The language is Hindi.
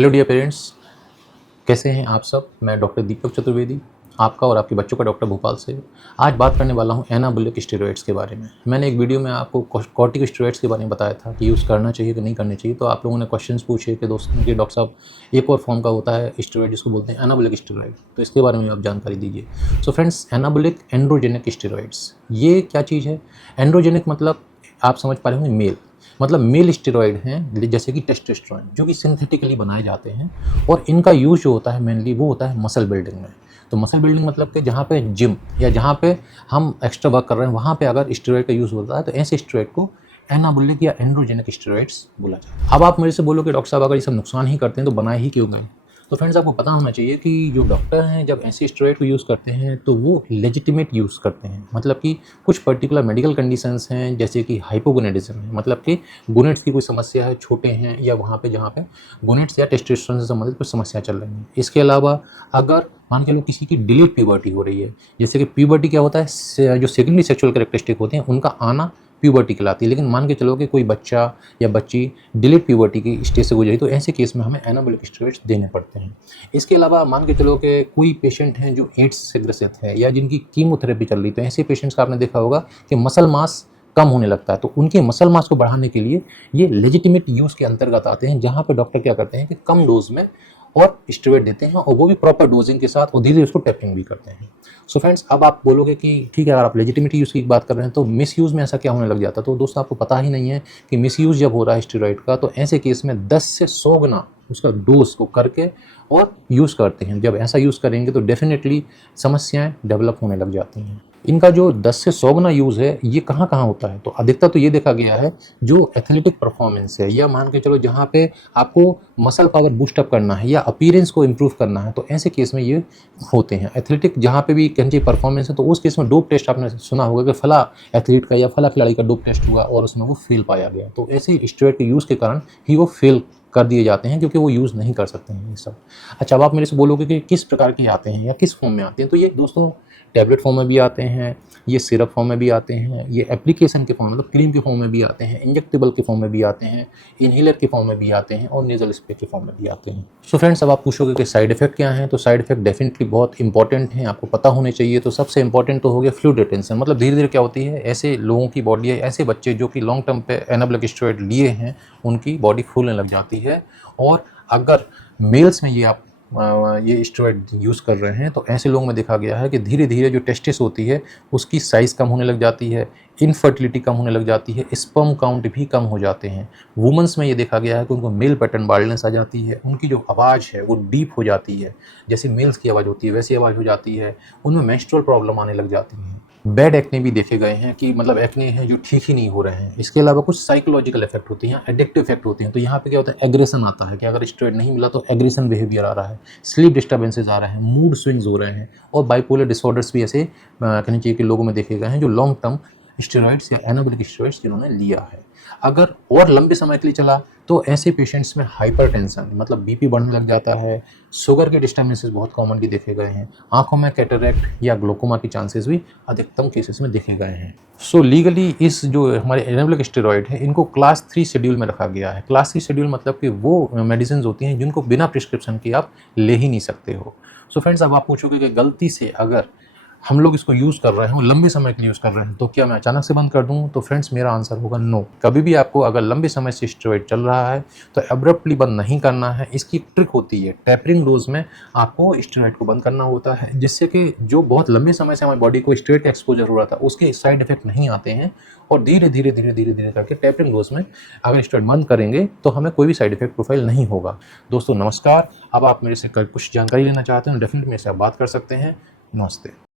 हेलो डियर पेरेंट्स, कैसे हैं आप सब। मैं डॉक्टर दीपक चतुर्वेदी, आपका और आपके बच्चों का डॉक्टर भोपाल से आज बात करने वाला हूं एनाबोलिक स्टेरॉइड्स के बारे में। मैंने एक वीडियो में आपको कॉर्टिक स्टेरॉइड्स के बारे में बताया था कि यूज़ करना चाहिए कि नहीं करना चाहिए। तो आप लोगों ने क्वेश्चंस पूछे कि दोस्तों कि डॉक्टर साहब एक और फॉर्म का होता है स्टेरॉइड जिसको बोलते हैं एनाबोलिक स्टेरॉइड, तो इसके बारे में आप जानकारी दीजिए। So friends, anabolic androgenic steroids ये क्या चीज़ है। एंड्रोजेनिक मतलब आप समझ पा रहे होंगे मेल, मतलब मेल स्टेरॉइड हैं जैसे कि टेस्टोस्टेरोन जो कि सिंथेटिकली बनाए जाते हैं और इनका यूज़ जो होता है मेनली वो होता है मसल बिल्डिंग में। तो मसल बिल्डिंग मतलब कि जहाँ पे जिम या जहाँ पे हम एक्स्ट्रा वर्क कर रहे हैं वहाँ पे अगर स्टेरॉइड का यूज़ होता है तो ऐसे स्टेरॉइड को एनाबोलिक या एंड्रोजेनिक स्टेरॉइड्स बोला जाता है। अब आप मेरे से बोलोगे डॉक्टर साहब अगर ये सब नुकसान ही करते हैं तो बनाए ही क्यों गए। तो फ्रेंड्स, आपको पता होना चाहिए कि जो डॉक्टर हैं जब ऐसे स्टेरॉइड को यूज़ करते हैं तो वो लेजिटिमेट यूज़ करते हैं। मतलब कि कुछ पर्टिकुलर मेडिकल कंडीशंस हैं जैसे कि हाइपोगोनेडिज्म है, मतलब कि गोनेट्स की कोई समस्या है, छोटे हैं या वहाँ पे जहाँ पे गोनेट्स या टेस्टोस्टेरोन से संबंधित कुछ समस्या चल रही है। इसके अलावा अगर मान के लो किसी की डिलेड प्यूबर्टी हो रही है, जैसे कि प्यूबर्टी क्या होता है, जो सेकेंडरी सेक्सुअल कैरेक्टरिस्टिक होते हैं उनका आना प्यूबर्टी कहलाती है। लेकिन मान के चलो कि कोई बच्चा या बच्ची डिलेड प्यूबर्टी की स्टेज से गुजरी तो ऐसे केस में हमें एनाबोलिक स्टेरॉइड्स देने पड़ते हैं। इसके अलावा मान के चलो कि कोई पेशेंट हैं जो एड्स से ग्रसित है या जिनकी कीमोथेरेपी चल रही, तो ऐसे पेशेंट्स का आपने देखा होगा कि मसल मास कम होने लगता है। तो उनके मसल मास को बढ़ाने के लिए ये लेजिटिमेट यूज़ के अंतर्गत आते हैं, जहाँ पर डॉक्टर क्या करते हैं कि कम डोज में और स्टेरॉइड देते हैं और वो भी प्रॉपर डोजिंग के साथ और धीरे धीरे उसको टेपरिंग भी करते हैं। सो फ्रेंड्स, अब आप बोलोगे कि ठीक है, अगर आप लेजिटिमेट यूज़ की बात कर रहे हैं तो मिस यूज़ में ऐसा क्या होने लग जाता है। तो दोस्तों, आपको पता ही नहीं है कि मिस यूज़ जब हो रहा है स्टेरॉइड का तो ऐसे केस में 10 से 100 गुना उसका डोज को करके और यूज़ करते हैं। जब ऐसा यूज़ करेंगे तो डेफिनेटली समस्याएं डेवलप होने लग जाती हैं। इनका जो 10 से 100 गुना यूज़ है ये कहाँ कहाँ होता है, तो अधिकतर तो ये देखा गया है जो एथलेटिक परफॉर्मेंस है या मान के चलो जहाँ पे आपको मसल पावर बूस्टअप करना है या अपीयरेंस को इम्प्रूव करना है, तो ऐसे केस में ये होते हैं। एथलेटिक जहाँ पे भी कहीं परफॉर्मेंस है तो उस केस में डोप टेस्ट आपने सुना होगा कि फला एथलीट का या फला खिलाड़ी का डोप टेस्ट हुआ और उसमें वो फेल पाया गया, तो ऐसे स्टेरॉइड के यूज़ के कारण ही वो फेल कर दिए जाते हैं क्योंकि वो यूज़ नहीं कर सकते हैं ये सब। अच्छा, अब आप मेरे से बोलोगे कि किस प्रकार के आते हैं या किस फॉर्म में आते हैं, तो ये दोस्तों टैबलेट फॉर्म में भी आते हैं, ये सिरप फॉर्म में भी आते हैं, ये एप्लीकेशन के फॉर्म मतलब क्रीम के फॉर्म में भी आते हैं, इंजेक्टेबल के फॉर्म में भी आते हैं, इनहेलर के फॉर्म में भी आते हैं और नेजल स्प्रे के फॉर्म में भी आते हैं। सो फ्रेंड्स, अब आप पूछोगे कि साइड इफेक्ट क्या हैं, तो साइड इफेक्ट डेफिनेटली बहुत इंपॉर्टेंट हैं, आपको पता होने चाहिए। तो सबसे इंपॉर्टेंट तो हो गया फ्लूइड रिटेंशन, मतलब धीरे धीरे क्या होती है, ऐसे लोगों की बॉडी है, ऐसे बच्चे जो कि लॉन्ग टर्म पे एनाबोलिक स्टेरॉइड लिए हैं उनकी बॉडी फूलने लग जाती है। और अगर मेल्स में ये आप ये स्टेरॉइड यूज़ कर रहे हैं तो ऐसे लोगों में देखा गया है कि धीरे धीरे जो टेस्टिस होती है उसकी साइज़ कम होने लग जाती है, इनफर्टिलिटी कम होने लग जाती है, स्पर्म काउंट भी कम हो जाते हैं। वुमेंस में ये देखा गया है कि उनको मेल पैटर्न बाल्डनेस आ जाती है, उनकी जो आवाज़ है वो डीप हो जाती है, जैसे मेल्स की आवाज़ होती है वैसी आवाज़ हो जाती है, उनमें मेंस्ट्रुअल प्रॉब्लम आने लग जाती है। बैड एक्ने भी देखे गए हैं कि मतलब एक्ने हैं जो ठीक ही नहीं हो रहे हैं। इसके अलावा कुछ साइकोलॉजिकल इफेक्ट होते हैं, एडिक्टिव इफेक्ट होते हैं। तो यहाँ पे क्या होता है, एग्रेशन आता है कि अगर स्टेरॉइड नहीं मिला तो एग्रेशन बिहेवियर आ रहा है, स्लीप डिस्टर्बेंसेस आ रहे हैं, मूड स्विंग्स हो रहे हैं और बाइपोलर डिसऑर्डर्स भी ऐसे कहना चाहिए कि लोगों में देखे गए हैं जो लॉन्ग टर्म स्टेरॉइड्स या एनाबोलिक स्टेरॉइड्स जिन्होंने लिया है। अगर और लंबे समय के लिए चला तो ऐसे पेशेंट्स में हाइपरटेंशन मतलब बीपी बढ़ने लग जाता है, शुगर के डिस्टर्बेंसेस बहुत कॉमनली देखे गए हैं, आंखों में कैटरैक्ट या ग्लोकोमा की चांसेस भी अधिकतम केसेस में देखे गए हैं। सो लीगली इस जो हमारे एनाबोलिक स्टेरॉइड है इनको क्लास 3 शेड्यूल में रखा गया है। क्लास 3 शेड्यूल मतलब कि वो मेडिसिन होती हैं जिनको बिना प्रिस्क्रिप्शन के आप ले ही नहीं सकते हो। सो फ्रेंड्स, अब आप पूछोगे कि गलती से अगर हम लोग इसको यूज़ कर रहे हैं और लंबे समय के लिए यूज़ कर रहे हैं तो क्या मैं अचानक से बंद कर दूं, तो फ्रेंड्स मेरा आंसर होगा नो। कभी भी आपको अगर लंबे समय से स्टेरॉइड चल रहा है तो अब्रप्टली बंद नहीं करना है। इसकी एक ट्रिक होती है, टेपरिंग डोज में आपको स्टेरॉइड को बंद करना होता है जिससे कि जो बहुत लंबे समय से हमारी बॉडी को स्टेरॉइड का एक्सपोजर हो रहा था उसके साइड इफेक्ट नहीं आते हैं और धीरे धीरे धीरे धीरे धीरे करके टेपरिंग डोज में अगर स्टेरॉइड बंद करेंगे तो हमें कोई भी साइड इफेक्ट प्रोफाइल नहीं होगा। दोस्तों नमस्कार, अब आप मेरे से कुछ जानकारी लेना चाहते हैं डेफिनेटली मेरे से आप बात कर सकते हैं। नमस्ते।